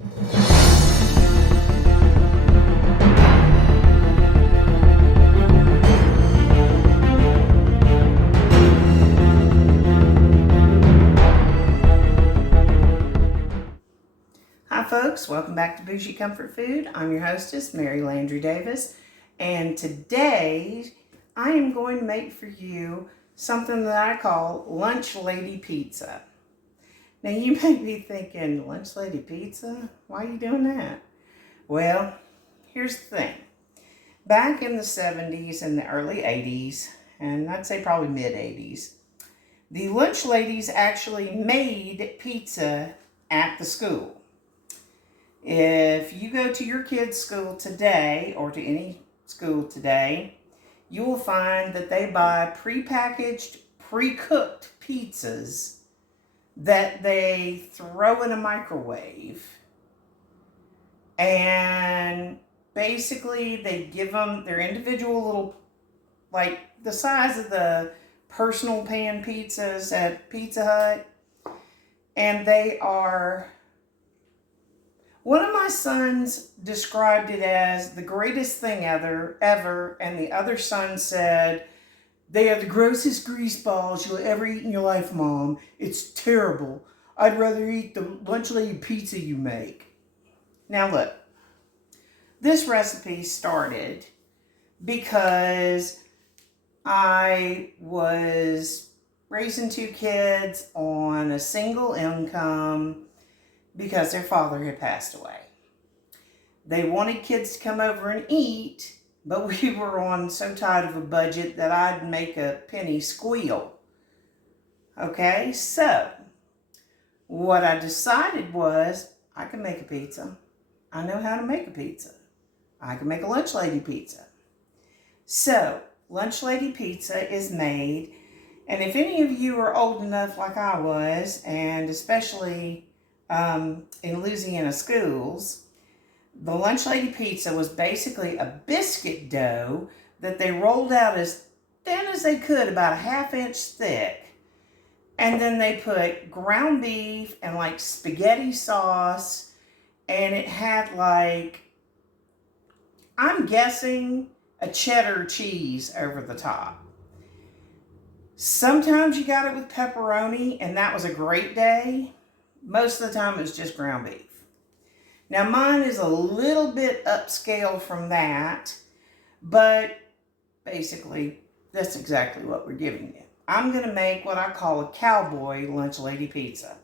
Hi folks, welcome back to Bougie Comfort Food. I'm your hostess, Mary Landry Davis, and today I am going to make for you something that I call Lunch Lady Pizza. Now you may be thinking, Lunch Lady Pizza? Why are you doing that? Well, here's the thing. Back in the 70s and the early 80s, and I'd say probably mid 80s, the lunch ladies actually made pizza at the school. If you go to your kid's school today, or to any school today, you will find that they buy prepackaged, pre-cooked pizzas that they throw in a microwave. And basically they give them their individual little, like the size of the personal pan pizzas at Pizza Hut. And they are... One of my sons described it as the greatest thing ever, and the other son said, "They are the grossest grease balls you'll ever eat in your life, Mom. It's terrible. I'd rather eat the lunch lady pizza you make." Now look, this recipe started because I was raising two kids on a single income because their father had passed away. They wanted kids to come over and eat, but we were on so tight of a budget that I'd make a penny squeal. Okay, so what I decided was I can make a pizza. I know how to make a pizza. I can make a lunch lady pizza. So, lunch lady pizza is made, and if any of you are old enough like I was, and especially in Louisiana schools, the lunch lady pizza was basically a biscuit dough that they rolled out as thin as they could, about a ½ inch thick. And then they put ground beef and like spaghetti sauce, and it had like, I'm guessing, a cheddar cheese over the top. Sometimes you got it with pepperoni, and that was a great day. Most of the time it was just ground beef. Now mine is a little bit upscale from that, but basically that's exactly what we're giving you. I'm going to make what I call a cowboy lunch lady pizza.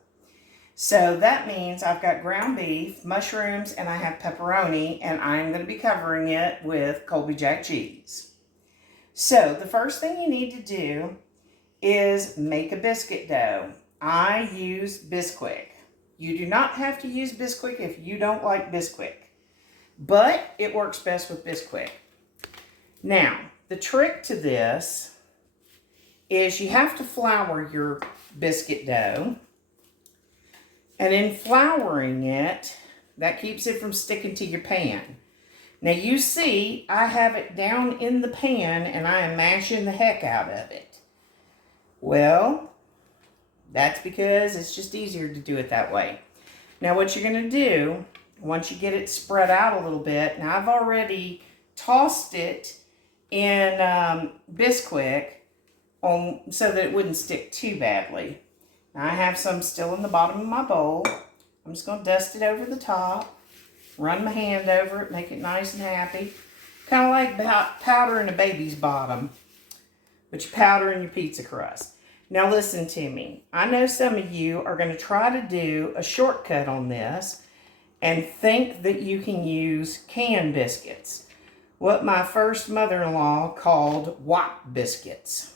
So that means I've got ground beef, mushrooms, and I have pepperoni, and I'm going to be covering it with Colby Jack cheese. So the first thing you need to do is make a biscuit dough. I use Bisquick. You do not have to use Bisquick if you don't like Bisquick, but it works best with Bisquick. Now, the trick to this is you have to flour your biscuit dough, and in flouring it, that keeps it from sticking to your pan. Now you see, I have it down in the pan, and I am mashing the heck out of it. Well, that's because it's just easier to do it that way. Now what you're going to do, once you get it spread out a little bit, now I've already tossed it in Bisquick so that it wouldn't stick too badly. Now I have some still in the bottom of my bowl. I'm just going to dust it over the top, run my hand over it, make it nice and happy. Kind of like powdering a baby's bottom, but you powder in your pizza crust. Now listen to me. I know some of you are going to try to do a shortcut on this and think that you can use canned biscuits. What my first mother-in-law called whop biscuits.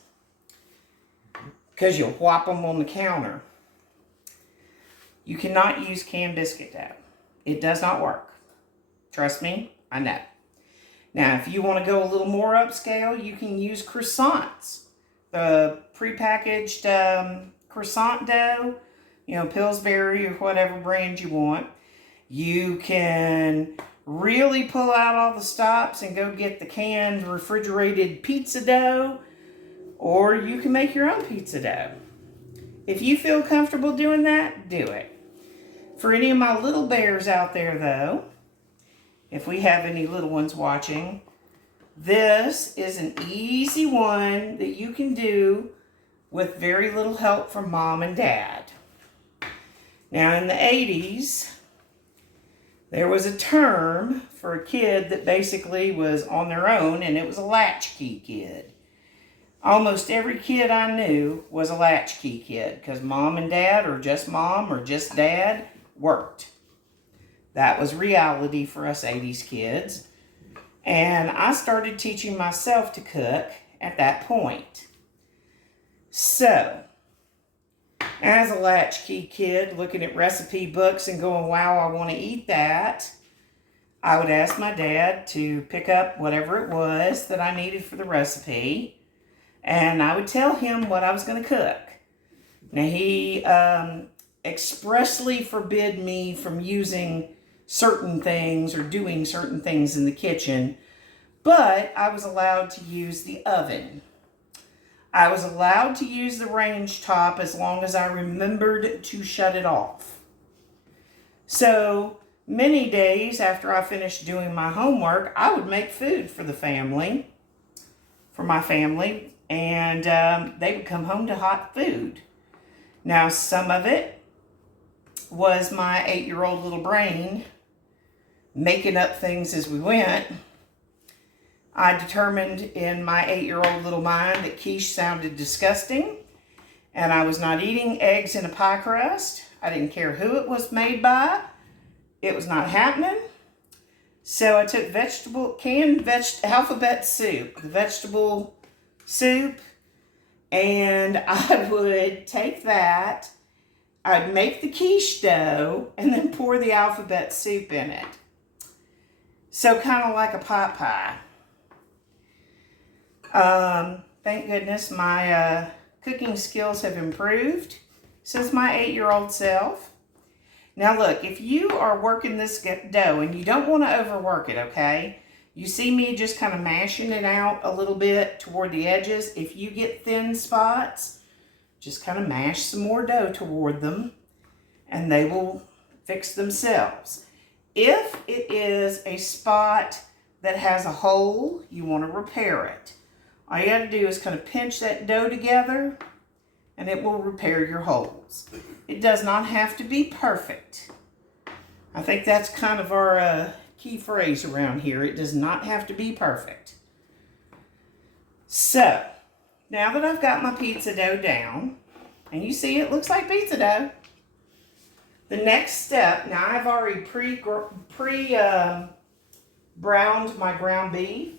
Because you'll whop them on the counter. You cannot use canned biscuit dough. It does not work. Trust me, I know. Now if you want to go a little more upscale, you can use croissants. The prepackaged croissant dough, you know, Pillsbury or whatever brand you want. You can really pull out all the stops and go get the canned refrigerated pizza dough, or you can make your own pizza dough. If you feel comfortable doing that, do it. For any of my little bears out there, though, if we have any little ones watching, this is an easy one that you can do with very little help from mom and dad. Now, in the 80s, there was a term for a kid that basically was on their own, and it was a latchkey kid. Almost every kid I knew was a latchkey kid because mom and dad, or just mom or just dad, worked. That was reality for us 80s kids. And I started teaching myself to cook at that point. So, as a latchkey kid looking at recipe books and going, wow, I want to eat that, I would ask my dad to pick up whatever it was that I needed for the recipe, and I would tell him what I was going to cook. Now, he expressly forbid me from using certain things or doing certain things in the kitchen, but I was allowed to use the oven. I was allowed to use the range top as long as I remembered to shut it off. So many days after I finished doing my homework, I would make food for my family, and they would come home to hot food. Now, some of it was my 8-year-old little brain making up things as we went. I determined in my 8-year-old little mind that quiche sounded disgusting, and I was not eating eggs in a pie crust. I didn't care who it was made by. It was not happening. So I took canned alphabet soup, the vegetable soup, and I would take that, I'd make the quiche dough, and then pour the alphabet soup in it. So kind of like a pot pie. Thank goodness my cooking skills have improved since my 8-year-old self. Now look, if you are working this dough and you don't want to overwork it, okay? You see me just kind of mashing it out a little bit toward the edges. If you get thin spots, just kind of mash some more dough toward them and they will fix themselves. If it is a spot that has a hole, you want to repair it. All you got to do is kind of pinch that dough together and it will repair your holes. It does not have to be perfect. I think that's kind of our key phrase around here. It does not have to be perfect. So, now that I've got my pizza dough down, and you see it looks like pizza dough, the next step, now I've already browned my ground beef.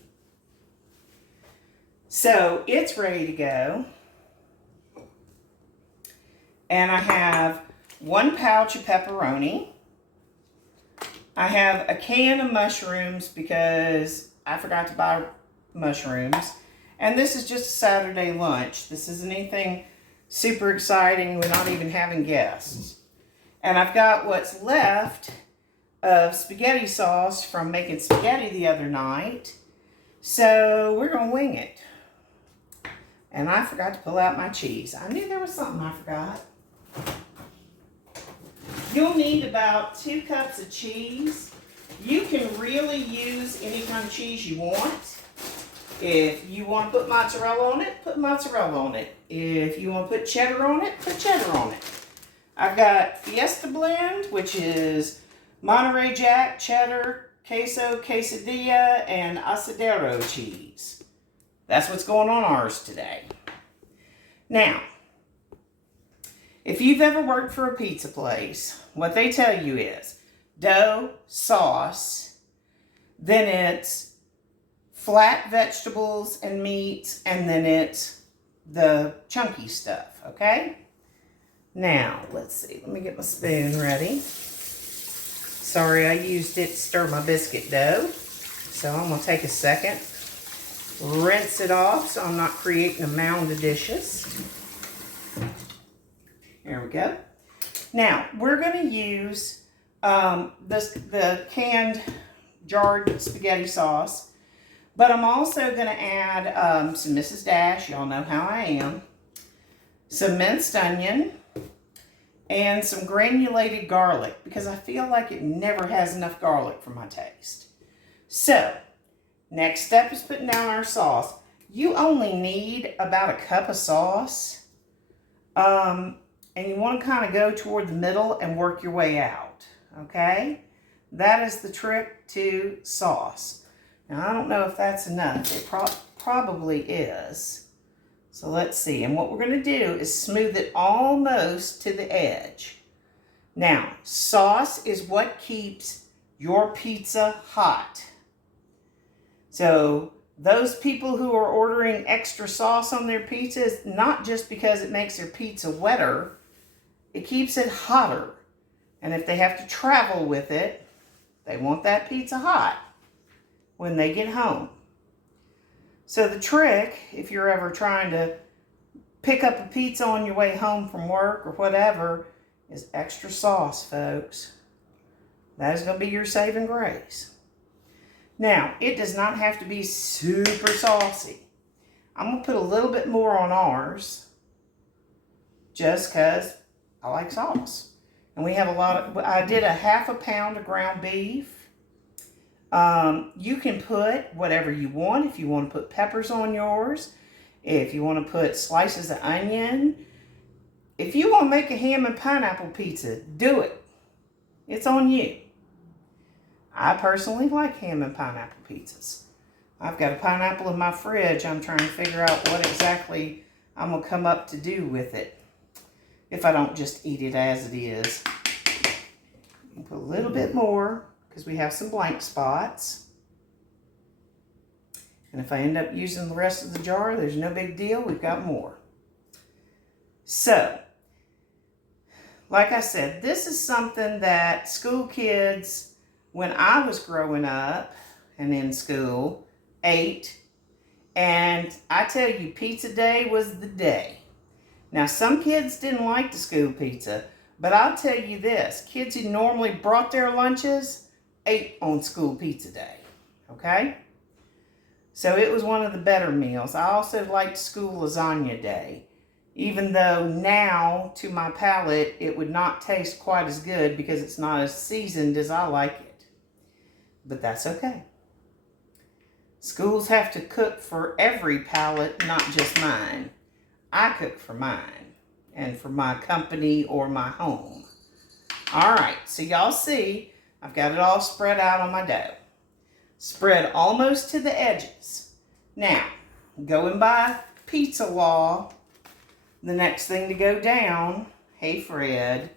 So it's ready to go. And I have 1 pouch of pepperoni. I have a can of mushrooms because I forgot to buy mushrooms. And this is just a Saturday lunch. This isn't anything super exciting. We're not even having guests. And I've got what's left of spaghetti sauce from making spaghetti the other night. So we're going to wing it. And I forgot to pull out my cheese. I knew there was something I forgot. You'll need about 2 cups of cheese. You can really use any kind of cheese you want. If you want to put mozzarella on it, put mozzarella on it. If you want to put cheddar on it, put cheddar on it. I've got Fiesta Blend, which is Monterey Jack, cheddar, queso, quesadilla, and asadero cheese. That's what's going on ours today. Now, if you've ever worked for a pizza place, what they tell you is dough, sauce, then it's flat vegetables and meats, and then it's the chunky stuff, okay? Now, let's see. Let me get my spoon ready. Sorry, I used it to stir my biscuit dough. So I'm going to take a second, rinse it off so I'm not creating a mound of dishes. There we go. Now, we're going to use the canned jarred spaghetti sauce, but I'm also going to add some Mrs. Dash. Y'all know how I am. Some minced onion. and some granulated garlic because I feel like it never has enough garlic for my taste. So, next step is putting down our sauce. You only need about a cup of sauce. And you want to kind of go toward the middle and work your way out. Okay? That is the trick to sauce. Now, I don't know if that's enough. It probably is. So let's see. And what we're going to do is smooth it almost to the edge. Now, sauce is what keeps your pizza hot. So those people who are ordering extra sauce on their pizzas, not just because it makes their pizza wetter, it keeps it hotter. And if they have to travel with it, they want that pizza hot when they get home. So the trick, if you're ever trying to pick up a pizza on your way home from work or whatever, is extra sauce, folks. That is going to be your saving grace. Now, it does not have to be super saucy. I'm going to put a little bit more on ours just because I like sauce. And we have a lot of, I did a half a pound of ground beef. You can put whatever you want. If you want to put peppers on yours, if you want to put slices of onion, if you want to make a ham and pineapple pizza, do it. It's on you. I personally like ham and pineapple pizzas. I've got a pineapple in my fridge. I'm trying to figure out what exactly I'm going to come up to do with it if I don't just eat it as it is. Put a little bit more because we have some blank spots. And if I end up using the rest of the jar, there's no big deal. We've got more. So, like I said, this is something that school kids, when I was growing up and in school, ate. And I tell you, pizza day was the day. Now, some kids didn't like the school pizza, but I'll tell you this, kids who normally brought their lunches ate on school pizza day, okay? So it was one of the better meals. I also liked school lasagna day, even though now, to my palate, it would not taste quite as good because it's not as seasoned as I like it. But that's okay. Schools have to cook for every palate, not just mine. I cook for mine and for my company or my home. All right, so y'all see, I've got it all spread out on my dough. Spread almost to the edges. Now, going by pizza law, the next thing to go down, hey Fred,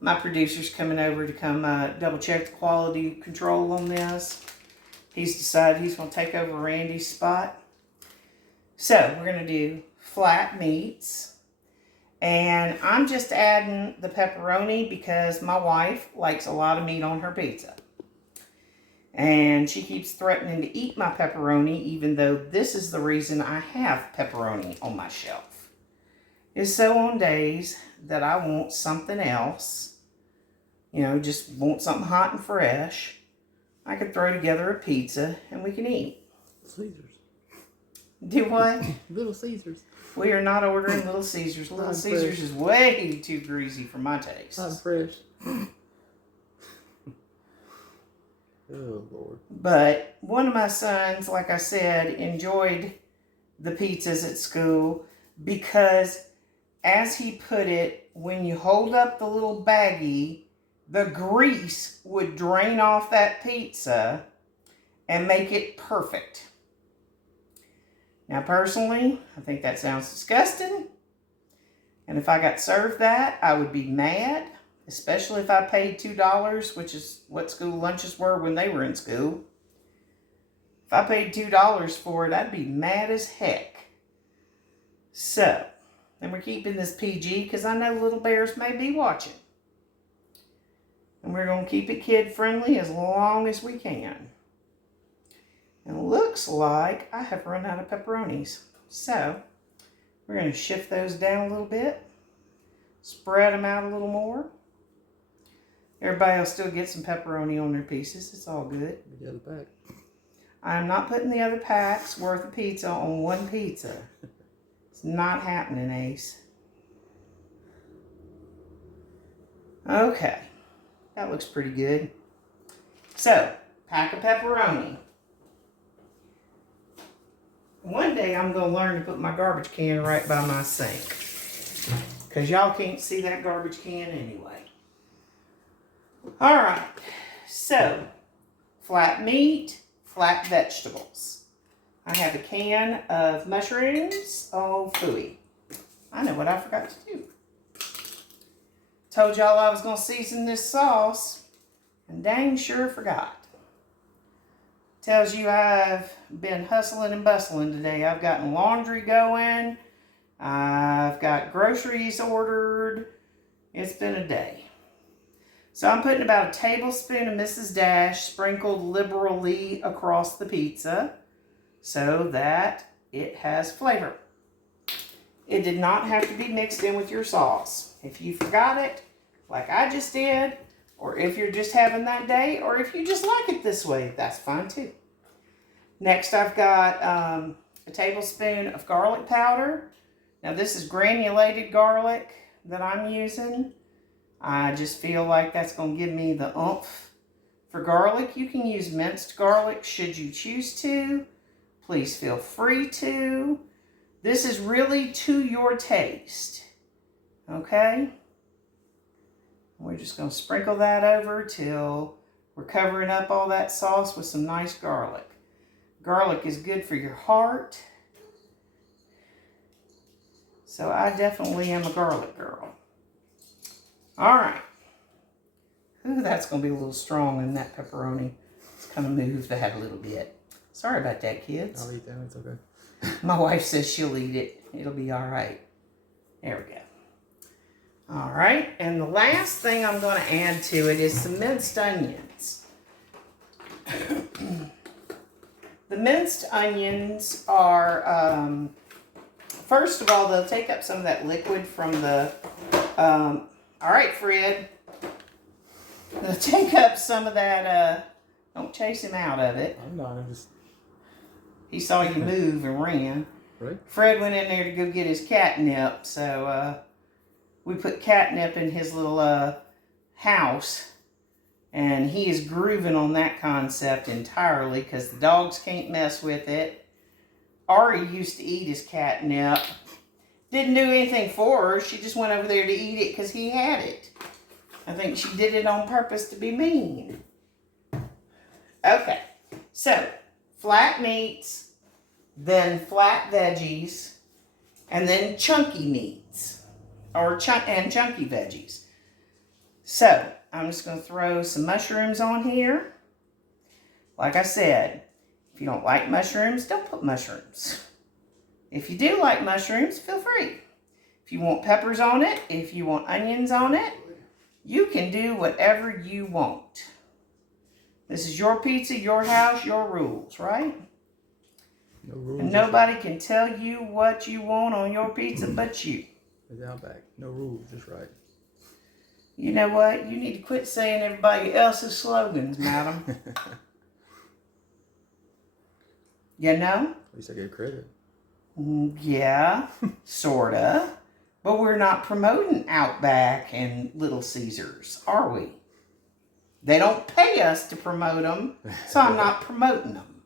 my producer's coming over to come double check the quality control on this. He's decided he's going to take over Randy's spot. So we're going to do flat meats. And I'm just adding the pepperoni because my wife likes a lot of meat on her pizza. And she keeps threatening to eat my pepperoni, even though this is the reason I have pepperoni on my shelf. Is so on days that I want something else, you know, just want something hot and fresh, I could throw together a pizza and we can eat. Caesars. Do what? Little Caesars. We are not ordering Little Caesars. Little Caesars is way too greasy for my taste. Hot and fresh. Oh, Lord. But one of my sons, like I said, enjoyed the pizzas at school because, as he put it, when you hold up the little baggie, the grease would drain off that pizza and make it perfect. Now, personally, I think that sounds disgusting. And if I got served that, I would be mad, especially if I paid $2, which is what school lunches were when they were in school. If I paid $2 for it, I'd be mad as heck. So, and we're keeping this PG because I know little bears may be watching. And we're going to keep it kid-friendly as long as we can. And it looks like I have run out of pepperonis. So, we're going to shift those down a little bit. Spread them out a little more. Everybody will still get some pepperoni on their pieces. It's all good. The other pack. I'm not putting the other pack's worth of pizza on one pizza. It's not happening, Ace. Okay, that looks pretty good. So, pack of pepperoni. One day I'm going to learn to put my garbage can right by my sink. Because y'all can't see that garbage can anyway. Alright, so flat meat, flat vegetables. I have a can of mushrooms. Oh, phooey. I know what I forgot to do. Told y'all I was going to season this sauce, and dang sure forgot. Tells you I've been hustling and bustling today. I've gotten laundry going. I've got groceries ordered. It's been a day. So I'm putting about a tablespoon of Mrs. Dash sprinkled liberally across the pizza so that it has flavor. It did not have to be mixed in with your sauce. If you forgot it, like I just did, or if you're just having that day, or if you just like it this way, that's fine too. Next, I've got a tablespoon of garlic powder. Now, this is granulated garlic that I'm using. I just feel like that's going to give me the oomph. For garlic, you can use minced garlic should you choose to. Please feel free to. This is really to your taste. Okay? We're just going to sprinkle that over till we're covering up all that sauce with some nice garlic. Garlic is good for your heart. So I definitely am a garlic girl. All right. Ooh, that's going to be a little strong in that pepperoni. It's kind of moved that a little bit. Sorry about that, kids. I'll eat that. It's okay. My wife says she'll eat it. It'll be all right. There we go. All right. And the last thing I'm going to add to it is some minced onions. The minced onions are, first of all, they'll take up some of that liquid from the, all right, Fred. They'll take up some of that, don't chase him out of it. I'm not. I'm just. He saw you move and ran. Right? Fred went in there to go get his catnip, so we put catnip in his little house, and he is grooving on that concept entirely because the dogs can't mess with it. Ari used to eat his catnip. Didn't do anything for her. She just went over there to eat it because he had it. I think she did it on purpose to be mean. Okay, so flat meats, then flat veggies, and then chunky meats, or chunky veggies. So I'm just going to throw some mushrooms on here. Like I said, if you don't like mushrooms, don't put mushrooms. If you do like mushrooms, feel free. If you want peppers on it, if you want onions on it, you can do whatever you want. This is your pizza, your house, your rules, right? No rules. And nobody can tell you what you want on your pizza but you. It's Outback. No rules, just right. You know what? You need to quit saying everybody else's slogans, madam. You know? At least I get credit. Yeah, sorta. But we're not promoting Outback and Little Caesars, are we? They don't pay us to promote them, so I'm not promoting them.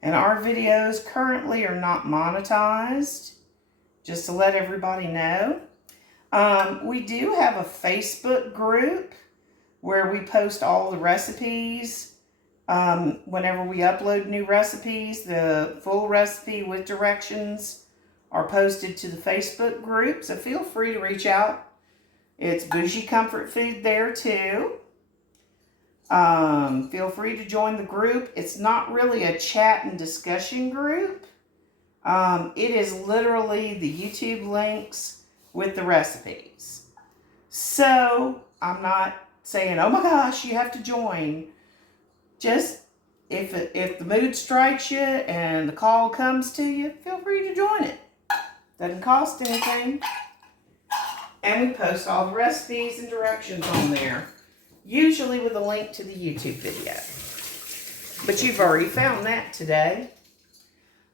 And our videos currently are not monetized, just to let everybody know. We do have a Facebook group where we post all the recipes. Whenever we upload new recipes, the full recipe with directions are posted to the Facebook group. So feel free to reach out. It's Bougie Comfort Food there too. Feel free to join the group. It's not really a chat and discussion group. It is literally the YouTube links with the recipes. So I'm not saying, oh my gosh, you have to join. Just if the mood strikes you and the call comes to you, feel free to join it. Doesn't cost anything. And we post all the recipes and directions on there. Usually with a link to the YouTube video. But you've already found that today.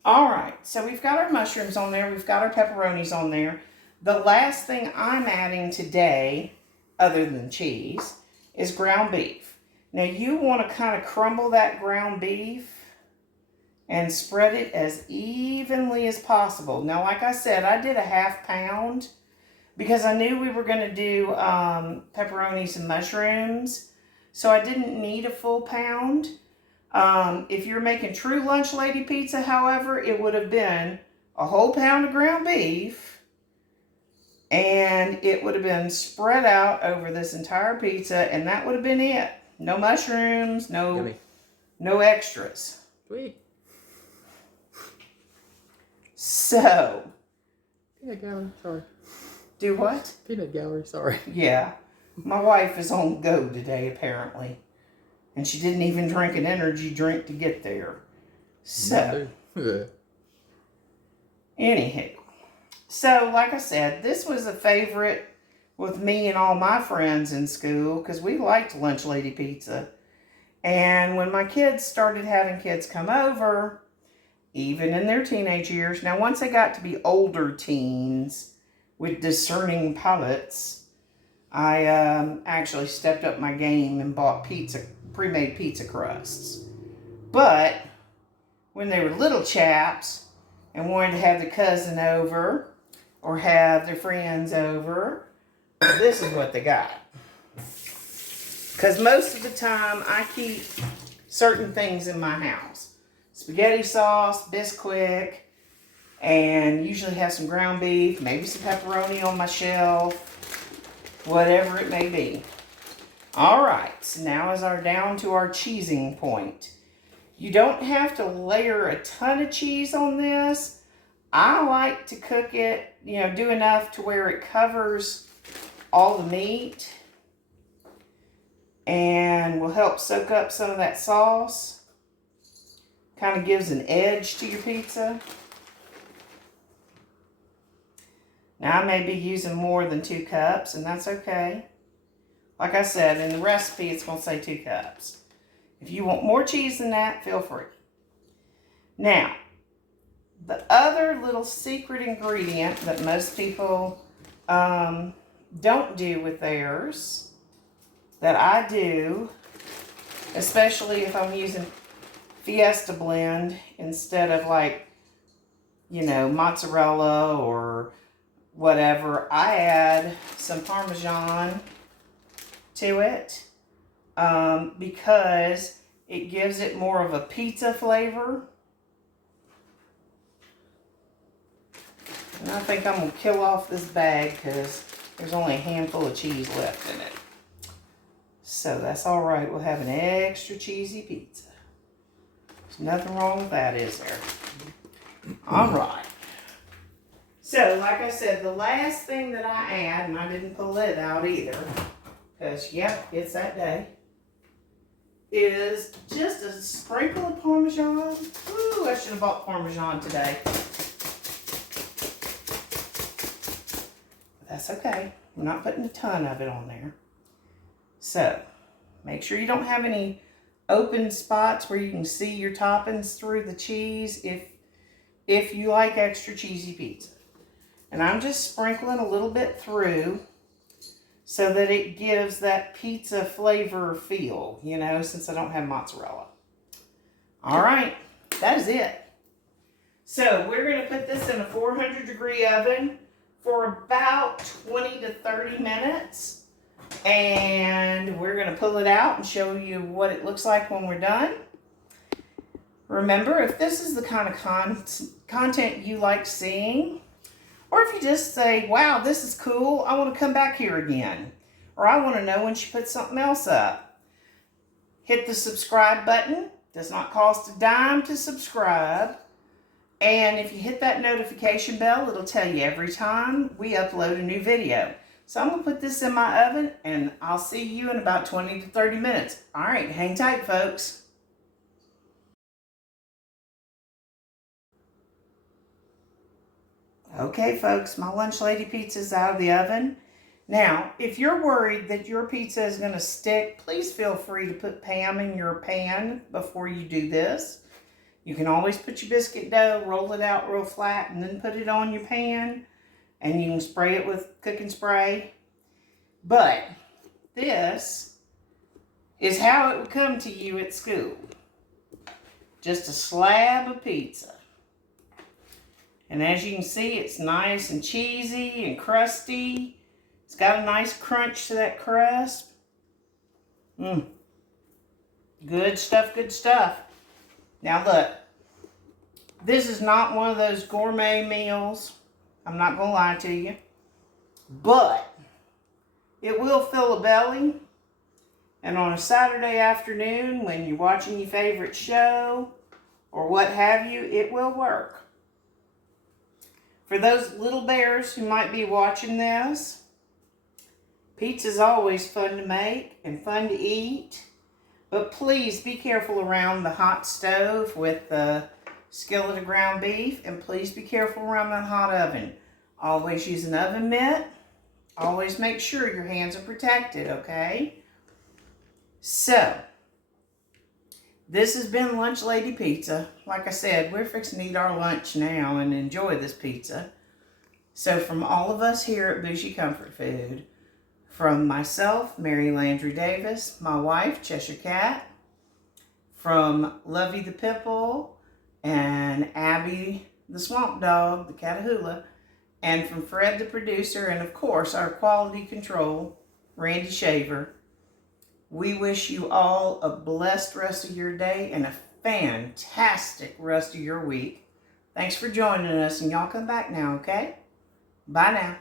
All right, so we've got our mushrooms on there. We've got our pepperonis on there. The last thing I'm adding today, other than cheese, is ground beef. Now you want to kind of crumble that ground beef and spread it as evenly as possible. Now, like I said, I did a ½ pound because I knew we were going to do pepperonis and mushrooms, so I didn't need a full pound. If you're making true lunch lady pizza, however, it would have been a whole pound of ground beef, and it would have been spread out over this entire pizza, and that would have been it. No mushrooms, no extras. Sweet. So. Peanut gallery, sorry. Do what? Peanut gallery, sorry. Yeah. My wife is on go today, apparently. And she didn't even drink an energy drink to get there. So, anywho. So, like I said, this was a favorite with me and all my friends in school because we liked lunch lady pizza. And when my kids started having kids come over, even in their teenage years, now once they got to be older teens with discerning palates, I actually stepped up my game and bought pre-made pizza crusts. But when they were little chaps and wanted to have their cousin over or have their friends over, this is what they got. Because most of the time I keep certain things in my house. Spaghetti sauce, Bisquick, and usually have some ground beef, maybe some pepperoni on my shelf, whatever it may be. All right, so now is down to our cheesing point. You don't have to layer a ton of cheese on this. I like to cook it, do enough to where it covers all the meat and will help soak up some of that sauce. Kind of gives an edge to your pizza. Now I may be using more than 2 cups, and that's okay. Like I said, in the recipe it's going to say 2 cups. If you want more cheese than that, feel free. Now, the other little secret ingredient that most people don't do with theirs, that I do, especially if I'm using Fiesta blend instead of mozzarella or whatever, I add some Parmesan to it because it gives it more of a pizza flavor. And I think I'm going to kill off this bag because there's only a handful of cheese left in it. So that's all right. We'll have an extra cheesy pizza. There's nothing wrong with that, is there? All right. So, like I said, the last thing that I add, and I didn't pull it out either, because, yep, it's that day, is just a sprinkle of Parmesan. Ooh, I should have bought Parmesan today. But that's okay. We're not putting a ton of it on there. So, make sure you don't have any open spots where you can see your toppings through the cheese if you like extra cheesy pizza. And I'm just sprinkling a little bit through so that it gives that pizza flavor feel, since I don't have mozzarella. All right, that is it. So we're going to put this in a 400-degree oven for about 20 to 30 minutes. And we're going to pull it out and show you what it looks like when we're done. Remember, if this is the kind of content you like seeing, or if you just say, wow, this is cool, I want to come back here again, or I want to know when she puts something else up, hit the subscribe button. Does not cost a dime to subscribe. And if you hit that notification bell, it'll tell you every time we upload a new video. So I'm going to put this in my oven, and I'll see you in about 20 to 30 minutes. All right, hang tight, folks. Okay, folks, my lunch lady pizza is out of the oven. Now, if you're worried that your pizza is going to stick, please feel free to put Pam in your pan before you do this. You can always put your biscuit dough, roll it out real flat, and then put it on your pan. And you can spray it with cooking spray. But this is how it would come to you at school. Just a slab of pizza. And as you can see, it's nice and cheesy and crusty. It's got a nice crunch to that crust. Good stuff, good stuff. Now look, this is not one of those gourmet meals. I'm not going to lie to you. But it will fill a belly. And on a Saturday afternoon, when you're watching your favorite show or what have you, it will work. For those little bears who might be watching this, pizza's always fun to make and fun to eat. But please be careful around the hot stove with the skillet of ground beef. And please be careful around that hot oven. Always use an oven mitt. Always make sure your hands are protected, okay? So, this has been Lunch Lady Pizza. Like I said, we're fixing to eat our lunch now and enjoy this pizza. So from all of us here at Bougie Comfort Food, from myself, Mary Landry Davis, my wife, Cheshire Cat, from Lovey the Pitbull, and Abby the Swamp Dog, the Catahoula, and from Fred the producer, and of course our quality control, Randy Shaver, we wish you all a blessed rest of your day and a fantastic rest of your week. Thanks for joining us, and y'all come back now, okay? Bye now.